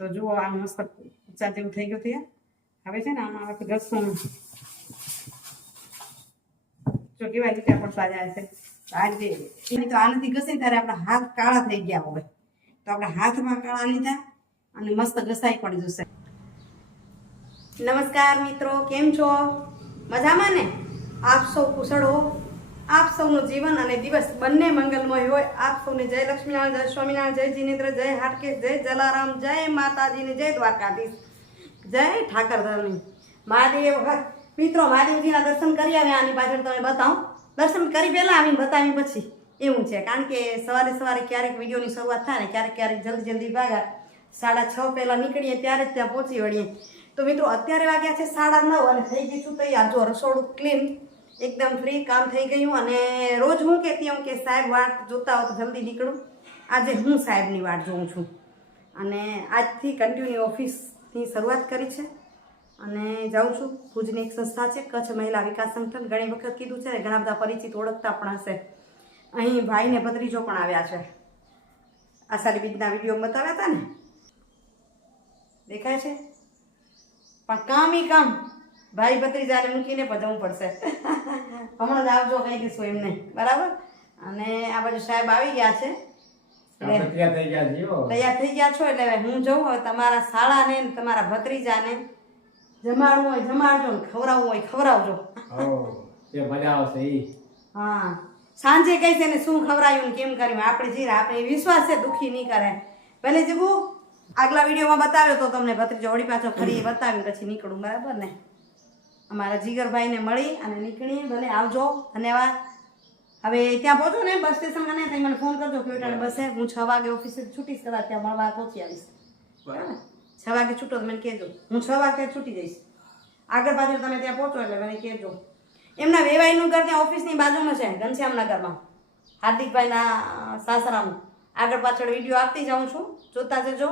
તો જુઓ આ મસ્ત ઊંચા જેવું થઈ ગયું છે. હવે છે ને આમાં આમાંથી ઘસું જો કેવા રીતે પણ સાજા છે આ રીતે. એની તો આનાથી ઘસે ત્યારે આપણા હાથ કાળા થઈ ગયા હોય. તો આપણે હાથમાં કાળા લીધા અને મસ્ત ઘસાઈ પણ જશે. નમસ્કાર મિત્રો, કેમ છો? મજામાં ને? આપ સૌ કુશળ? હો આપ સૌનું જીવન અને દિવસ બંને મંગલમય હોય. આપ સૌને જય લક્ષ્મીનારાયણ, જય સ્વામિનારાયણ, જય જીનેન્દ્ર, જય હાટકેશ જય જલારામ, જય માતાજીને જય દ્વારકાધીશ. જય ઠાકર ધર્મી મહાદેવ મિત્રો, મહાદેવજીના દર્શન કરી આવ્યા આની પાછળ તમે બતાવું. દર્શન કરી પહેલાં આવીને બતાવી પછી એવું છે. કારણ કે સવારે સવારે ક્યારેક વિડીયોની શરૂઆત થાય ને ક્યારેક ક્યારેક જલ્દી જલ્દી ભાગા. સાડા છ પહેલાં નીકળીએ ત્યારે જ ત્યાં પહોંચી વળીએ. તો મિત્રો, અત્યારે વાગ્યા છે સાડા નવ અને થઈ ગઈ છું તૈયાર. જો રસોડું ક્લીન એકદમ ફ્રી કામ થઈ ગયું અને રોજ હું કહેતી હોઉં કે સાહેબ વાટ જોતા હો તો જલ્દી નીકળું. આજે હું સાહેબની વાટ જોઉં છું. અને આજથી કન્ટિન્યુ ઓફિસની શરૂઆત કરી છે અને જાઉં છું. ભુજની એક સંસ્થા છે, કચ્છ મહિલા વિકાસ સંગઠન. ઘણી વખત કીધું છે, ઘણા બધા પરિચિત ઓળખતા પણ હશે. અહીં ભાઈને ભત્રીજો પણ આવ્યા છે. આષાઢી બીજના વીડિયો બતાવ્યા હતા ને? દેખાય છે? પણ કામ ઈ કામ. ભાઈ ભત્રીજાને મૂકીને ભજવું પડશે. હમણાં જ આવજો કંઈ દઈશું એમને. બરાબર? અને આ બાજુ સાહેબ આવી ગયા છે. તૈયાર થઈ ગયા છો એટલે હું જઉં હવે તમારા શાળાને ને તમારા ભત્રીજાને જમાડવું હોય જમાડજો ને ખવડાવવું હોય ખવડાવજો. હા સાંજે કહીશ એને શું ખવડાવ્યું ને કેમ કર્યું? આપણે જે આપણે વિશ્વાસ છે દુઃખી નહીં કરે. ભલે જીબુ આગલા વિડીયોમાં બતાવ્યો તો તમને ભત્રીજો વળી પાછો ફરી બતાવ્યું પછી નીકળું બરાબર ને? અમારા જીગરભાઈને મળી અને નીકળી. ભલે આવજો. ધન્યવાદ. હવે ત્યાં પહોંચો ને બસ સ્ટેશન મને ત્યાં મને ફોન કરજો. કેવટાને બસે. હું છ વાગે ઓફિસે છૂટીશ. કદાચ ત્યાં મળવા પહોંચી આવીશ. બરાબર? છ વાગે છૂટો તો મને કહેજો. હું છ વાગે છૂટી જઈશ. આગળ પાછળ તમે ત્યાં પહોંચો એટલે મને કહેજો. એમના વેવાઈનું ઘર ત્યાં ઓફિસની બાજુમાં છે ઘનશ્યામનગરમાં હાર્દિકભાઈના સાસરાનું. આગળ પાછળ વીડિયો આપતી જાઉં છું. જોતા જજો.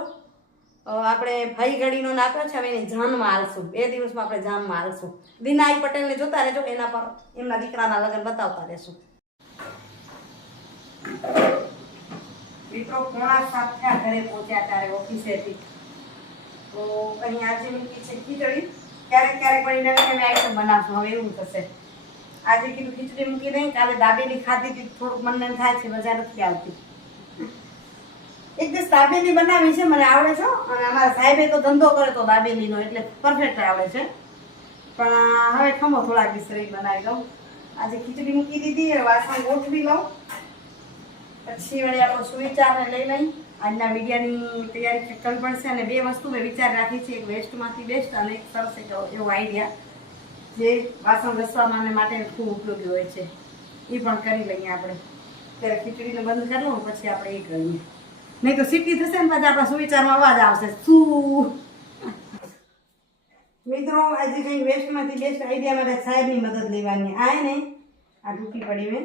આપણે ભાઈ ઘડીનો નાખ્યો છે, હવે એની જાનમાં હાલશું. બે દિવસમાં આપણે જાનમાં હાલશું. દિનાઈ પટેલને જોતા રહેજો, એના પર એમના દીકરાના લગ્ન બતાવતા રહેશું. મિત્રો પોણા સાત થયા ઘરે પહોંચ્યા ત્યારે ઓફિસેથી તો અહીં આજે મૂકી છે, ખીચડી. ક્યારેક ક્યારેક પણ નવી નવી આઈટમ બનાવશું. હવે એવું થશે. આજે કીધું ખીચડી મૂકી દઈ, કાલે દાબેલી ખાધી હતી, થોડુંક મનને થાય છે મજા નથી આવતી. એક દિવસ દાબેલી બનાવી છે, મને આવડે છે અને અમારા સાહેબે તો ધંધો કરે તો દાબેલીનો, એટલે પરફેક્ટ આવડે છે. પણ હવે ખમો દિવસ રહી બનાવી લઉં આજે ખીચડી મૂકી દીધી વાસણ ગોઠવી લઉં. પછી વળી આપણો સુવિચારને લઈ લઈ. આજના વિડીયાની તૈયારી કરવી પડશે અને બે વસ્તુ મેં વિચાર રાખી છે. એક વેસ્ટમાંથી બેસ્ટ અને એક સરસ એવો આઈડિયા જે વાસણ રસવામાં માટે ખૂબ ઉપયોગી હોય છે. એ પણ કરી લઈએ આપણે. ત્યારે ખીચડીને બંધ કરી લઉં, પછી આપણે એ કરીએ. નહીં તો સીટી થશે ને પછી આપણા સુવિચારમાં અવાજ આવશે. શું? મિત્રો આજે કંઈ વેસ્ટમાંથી બેસ્ટ આઈડિયા માટે સાહેબની મદદ લેવાની. આ ને આ તૂટી પડી મેં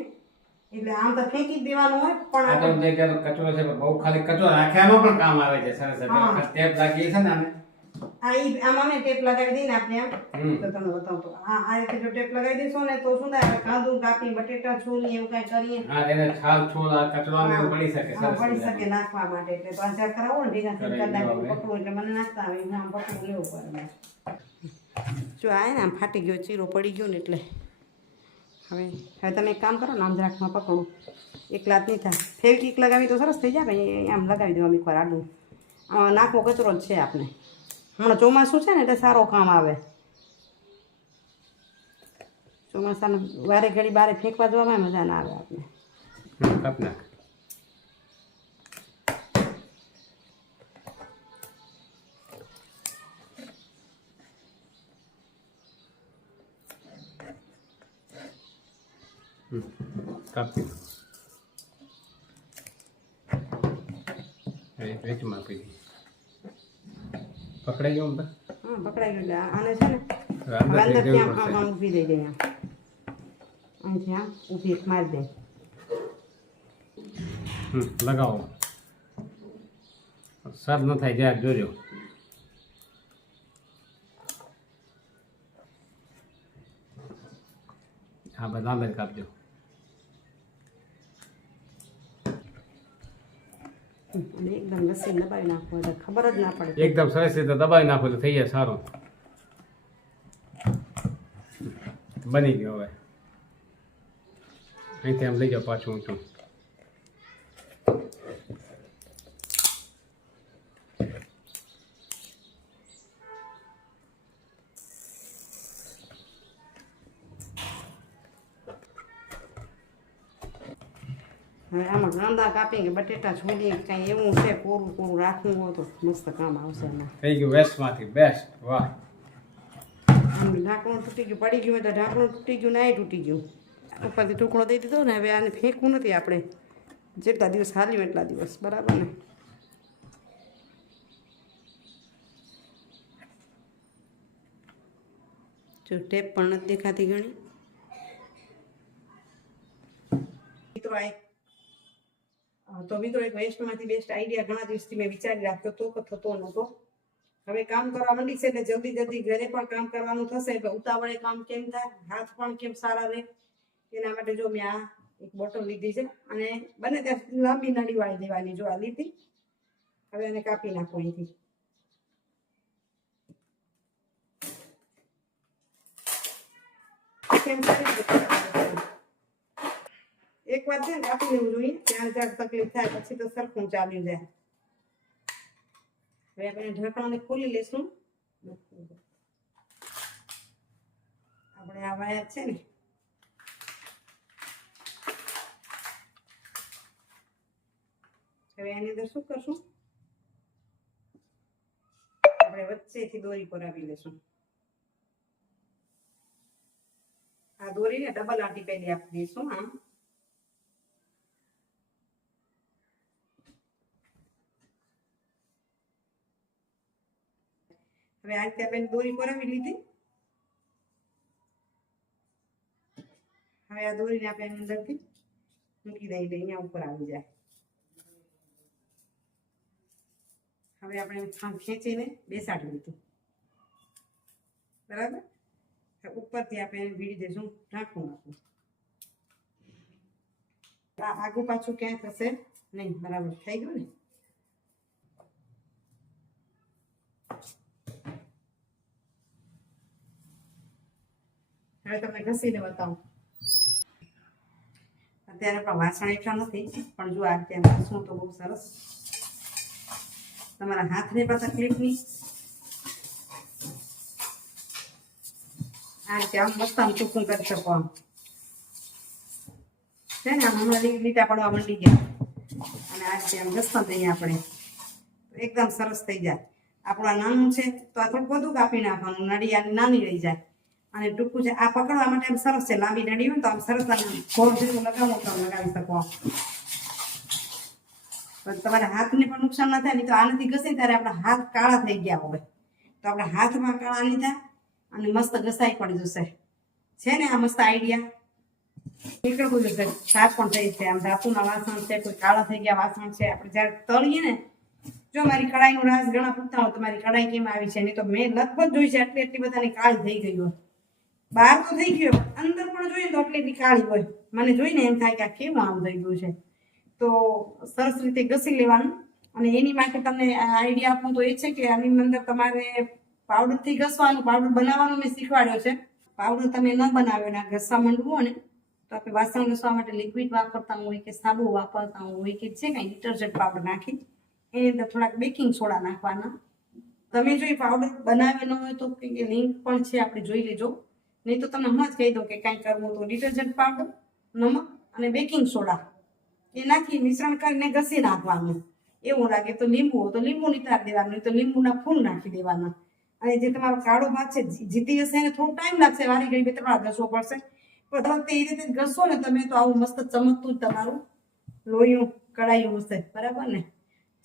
એટલે આમ તો ફેંકી જ દેવાનું હોય આ તો પણ કચરો છે બહુ ખાલી કચરો નાખ્યાનો પણ કામ આવે છે સરસ સ્ટેપ હા. આ ટેપ લાગી છે ને આને. આ ઈ આમાં મેં ટેપ લગાવી દઈને આપણે આમ તો તમને બતાવું તો. આ આ રીતે જો ટેપ લગાવી દેશો ને તો શું થાય? કાંદુ કાપી બટેટા છોલી એવું કાંઈ કરીએ. હા એને છાલ છોલ આ કચરો આને પડી શકે હા, પડી શકે નાખવા માટે. એટલે તો આ ચેક કરાવો ને ભેગા થઈ કરતા પકડું એટલે મને નાખતા આવે. હું આમ પકડું લેવું પડે જો આ ને આમ ફાટી ગયો ચીરો પડી ગયો ને એટલે. હવે હવે તમે એક કામ કરો ને આમ જરાકમાં પકડું. એકલા જ નહીં થાય. ફેવિકિક લગાવી તો સરસ થઈ જાય ને આમ લગાવી દેવા એકવાર આડું. આમાં નાખવો કચરો જ છે આપણે હમણાં ચોમાસું છે ને એટલે સારો કામ આવે ચોમાસાના વારે ઘડી બારે ફેંકવા જવામાં મજા ના આવે આપણે હમ, કાપ નાખ. હમ, કાપી દો. હવે વેચમાં આપી દઈએ. પકડાઈ ગયો બધા? હા પકડાઈ ગયો. આને છે ને અંદર ત્યાં આમ. આમ ઊભી રહી ગઈ આમ. અહીંથી ઊભી મારી દે. લગાવો. સર ન થાય જાય જોજો હા બધા અંદર કાપજો. એકદમ લસ્સી દબાવી નાખો એટલે ખબર જ ના પડે. એકદમ સરસ રીતે દબાવી નાખો તો થઈ જાય સારું. બની ગયો હવે. અહીંથી આમ લઈ જાઓ પાછું ઊંચું. આમાં કાંદા કાપી કે બટેટા છોડી કાંઈ એવું છે કોરું કોરું રાખવું હોય તો મસ્ત કામ આવશે એમાં થઈ ગયું વેસ્ટમાંથી બેસ્ટ વાહ. આમ ઢાંકણું તૂટી ગયું પડી ગયું હોય તો ઢાંકણું તૂટી ગયું નાય તૂટી ગયું. ઉપરથી ટુકડો દઈ દીધો ને હવે આને ફેંકવું નથી આપણે. જેટલા દિવસ હાલ્યું એટલા દિવસ બરાબર ને? જો ટેપ પણ નથી દેખાતી ઘણી. મિત્રો આ તો મિત્રો એક વેસ્ટમાંથી બેસ્ટ આઈડિયા ઘણા દિવસથી મેં વિચારી રાખ્યો હતો પણ થતો નહોતો. હવે કામ કરવા માંડી છે એટલે જલ્દી જલ્દી ઘરે પણ કામ કરવાનું થશે, એટલે ઉતાવળે કામ કેમ થાય, હાથ પણ કેમ સારા રહે, એના માટે જો મેં આ એક બોટલ લીધી છે. અને બને ત્યાં લાંબી નળી વાળી દેવાની જો આ લીધી. હવે એને કાપી નાખો અહીંથી. કેમ સારી. એક વાર છે ને કાપી લેવું જોઈએ. ત્યાં જ્યાં તકલીફ થાય પછી તો સરખું ચાલ્યું જાય. હવે આપણે ઢાંકણાને ખોલી લેશું. આપણે આ વાયર છે ને. હવે એની અંદર શું કરશું? આપણે વચ્ચેથી દોરી પરાવી લેશું. આ દોરીને ડબલ આંટી પહેલી આપી દઈશું, આમ. હવે આ રીતે આપણે દોરી પરાવી લીધી. હવે આ દોરીને આપણે એની અંદરથી મૂકી દઈએ એટલે અહીંયા ઉપર આવી જાય. હવે આપણે આમ ખેંચીને બેસાડી દીધું બરાબર? ઉપરથી આપણે ભીડી દઈશું ઢાંકું નાખું આગુ પાછું ક્યાંય થશે નહીં. બરાબર. થઈ ગયું ને? હવે તમને ઘસીને બતાવું. અત્યારે પણ વાસણ એટલા નથી, પણ જો આ રીતે ઘસું તો બહુ સરસ. તમારા હાથને પણ તકલીફ નહીં આ રીતે આમ મસ્ત આમ ચૂકું કરી શકો આમ. છે ને, આમ હમણાં લીટા પડવા માંડી ગયા. અને આ રીતે આમ ઘસતા જઈએ આપણે. એકદમ સરસ થઈ જાય. આપણું નાનું છે, તો આ થોડું બધું કાપી નાખવાનું નડી નાની રહી જાય. અને ટૂંકું છે, આ પકડવા માટે આમ સરસ છે, લાંબી નડી હોય તો આમ સરસ ઘોર જેવું લગાવો તો લગાવી શકો પણ તમારા હાથને પણ નુકસાન ના થાય, નહીં તો આનાથી ઘસે ત્યારે આપણા હાથ કાળા થઈ ગયા હોય. તો આપણા હાથમાં કાળા લીધા અને મસ્ત ઘસાઈ પડી જશે. છે ને આ મસ્ત આઈડિયા નીકળવું જોઈએ સાફ પણ થઈ છે, આમ ધાતુના વાસણ છે, કોઈ કાળા થઈ ગયા વાસણ છે. આપણે જ્યારે તળીએ ને, જો મારી કડાઈનું રાસ ઘણા પૂછતા હોય, તો મારી કડાઈ કેમ આવી છે? નહીં તો મેં લગભગ જોઈ છે આટલી એટલી બધાની કાળી થઈ ગઈ હોય. બહાર તો થઈ ગયો. અંદર પણ જોઈએ તો આટલી કાળી હોય. મને જોઈને એમ થાય કે આ કેવું આમ થઈ ગયું છે. તો સરસ રીતે ઘસી લેવાનું. અને એની માટે તમને આઈડિયા આપું તો એ છે કે આની અંદર તમારે પાવડરથી ઘસવાનું પાવડર બનાવવાનું મેં શીખવાડ્યો છે. પાવડર તમે ન બનાવ્યો ને ઘસવા માંડવું ને, તો આપણે વાસણ ઘસવા માટે લિક્વિડ વાપરતા હોય કે સાબુ વાપરતા હોય કે છે કાંઈ ડિટર્જન્ટ પાવડર નાખી, એની અંદર થોડાક બેકિંગ સોડા નાખવાના. તમે જો એ પાવડર બનાવેલો હોય તો લિંક પણ છે, આપણે જોઈ લેજો. નહીં તો તમને હમણાં જ કહી દઉં કે કાંઈ કરવું તો ડિટર્જન્ટ પાવડર, નમક અને બેકિંગ સોડા. એ નાખી મિશ્રણ કરીને ઘસી નાખવાનું. એવું લાગે તો લીંબુ તો લીંબુ નિતાર દેવાનું તો લીંબુના ફૂલ નાખી દેવાના. અને જે તમારો કાળો ભાત છે જીતી હશે એને થોડું ટાઈમ લાગશે, વારી ઘડી બે ત્રણ ઘસવો પડશે. પણ વખતે એ રીતે જ ઘસો ને તમે તો આવું મસ્ત ચમકતું જ તમારું લોહીનું કડાયું હશે. બરાબર ને?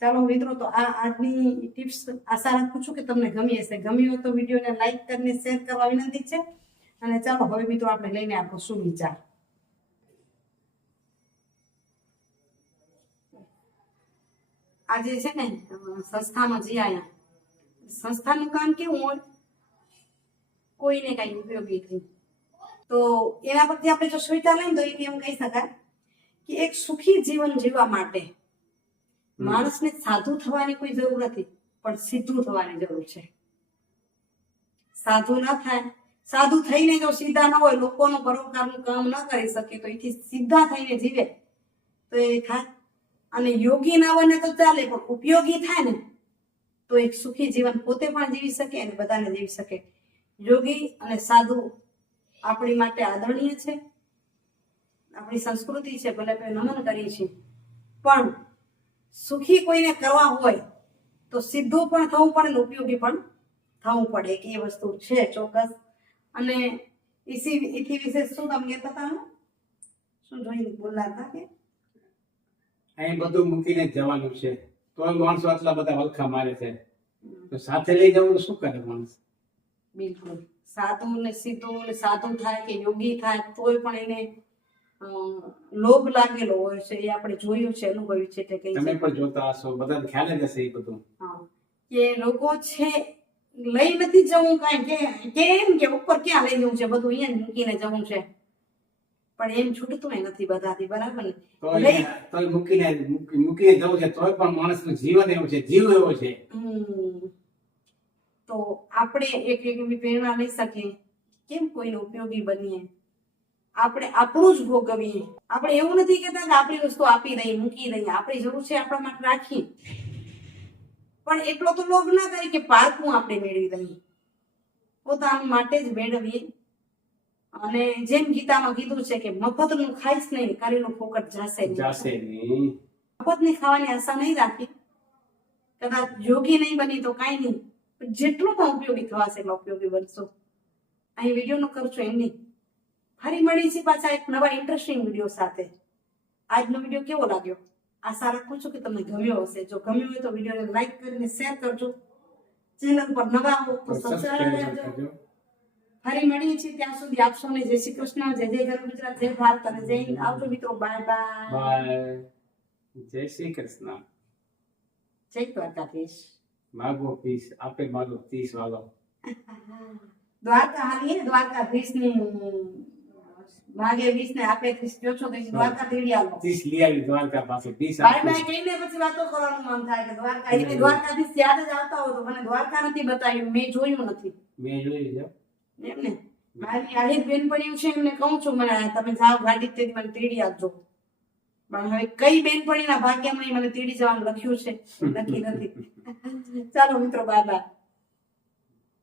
ચાલો મિત્રો, તો આ આજની ટિપ્સ આશા રાખું છું કે તમને ગમી હશે. ગમી હોય તો વિડીયોને લાઇક કરીને શેર કરવા વિનંતી છે. અને ચાલો હવે મિત્રો આપણે લઈને આપણો સુવિચાર. આજે છે ને સંસ્થામાં જઈ આયા સંસ્થાનું કામ કેવું હોય? કોઈને કઈ ઉપયોગી થઈ તો એના પરથી આપણે જો સુવિધા લઈએ તો એને એમ કહી શકાય કે એક સુખી જીવન જીવવા માટે માણસને સાધુ થવાની કોઈ જરૂર નથી પણ સીધું થવાની જરૂર છે. સાધુ ન થાય સાધુ થઈને જો સીધા ન હોય, લોકોનું પરોપકારનું કામ ન કરી શકે, તો એથી સીધા થઈને જીવે. તો એ થાય. અને યોગી ના બને તો ચાલે, પણ ઉપયોગી થાય ને, તો એક સુખી જીવન પોતે પણ જીવી શકે અને બધાને જીવી શકે. યોગી અને સાધુ આપણી માટે આદરણીય છે. આપણી સંસ્કૃતિ છે, ભલે આપણે નમન કરીએ છીએ. પણ સુખી કોઈને કરવા હોય, તો સીધું પણ થવું પડે ને ઉપયોગી પણ થવું પડે. કે એ વસ્તુ છે ચોક્કસ. અને ઇસી ઇથી વિશે શું તમે કહેતા હતા? શું જોઈને બોલતા કે? અહીં બધું મૂકીને જવાનું છે. તો માણસો આટલા બધા વલખા મારે છે. તો સાથે લઈ જવું શું કરે માણસ? બિલકુલ. સાધુ ને સીધું ને સાધુ થાય કે યોગી થાય તોય પણ એને લોભ લાગેલો હોય છે એ આપણે જોયું છે અનુભવ્યું છે કે કઈ તમે પણ જોતા હશો. બધાને ખ્યાલ જ હશે એ બધું. હા. કે લોકો છે લઈ નથી જવું કાંઈ. કે કેમ કે ઉપર ક્યાં લઈ જવું છે? બધું અહીંયા મૂકીને જવું છે. પણ એમ છૂટતું નથી બધાથી બરાબર ને? તો મૂકીને મૂકીને જવું છે તોય પણ માણસનું જીવન એવું છે જીવ એવો છે. તો આપણે એક એક પ્રેરણા લઈ શકીએ. કેમ કોઈનો ઉપયોગી બનીએ? આપણે આપણું જ ભોગવીએ. આપણે એવું નથી કહેતા કે આપણી વસ્તુ આપી દઈએ મૂકી દઈએ. આપણી જરૂર છે આપણા માટે રાખીએ પણ એટલો તો લોભ ના કરી કે પારકું આપણે મેળવી દઈએ. પોતાના માટે જ મેળવીએ. અને જેમ ગીતામાં કીધું છે કે મફતનું ખાઈશ નહીં કરેલું ફોકટ જાશે મફત જાશે નહીં. મફતની ખાવાની આશા નહીં રાખી. કદાચ યોગી નહીં બની તો કાઈ નહીં. પણ જેટલું પણ ઉપયોગી થવાશે એટલો ઉપયોગી બનશો. અહીં વીડિયો નું કરશો એમ નહીં. ફરી છે પાછા એક નવા ઇન્ટરેસ્ટિંગ વીડિયો સાથે. આજનો વીડિયો કેવો લાગ્યો? આશા રાખું છું કે તમને ગમ્યો હશે. જો ગમ્યો હોય તો વિડીયોને લાઈક કરીને શેર કરજો. ચેનલ પર નવા હો તો સબસ્ક્રાઇબ કરજો. ફરી મળીએ છીએ ત્યાં સુધી આપ સૌને જય શ્રી કૃષ્ણ જય જય ગરુ ગુજરાત જય ભારત અને જય હિન્દ. આવજો મિત્રો બાય બાય બાય જય શ્રી કૃષ્ણ. જય દ્વારકાધીશ. માગો પીસ આપે માગો પીસ વાલો દ્વારકા હાલી દ્વારકાધીશની માગે વીસ ને આપે ત્રીસ કયો છો તો દ્વારકા તેડી આવો. ત્રીસ લઈ આવી દ્વારકા પાસે ત્રીસ બાય આપી. કહીને પછી વાતો કરવાનું મન થાય કે દ્વારકા એને દ્વારકાધીશ યાદ જ આવતા હોય તો મને દ્વારકા નથી બતાવ્યું મેં જોયું નથી. મેં જોયું છે. એમ ને? મારી આહિર બેનપણીઓ છે એમને કહું છું મને તમે જાઓ ગાડી તેથી મને તેડી આપજો. પણ હવે કઈ બેનપણીના ભાગ્યમાં ઈ મને તેડી જવાનું લખ્યું છે? નક્કી નથી. ચાલો મિત્રો બાય બાય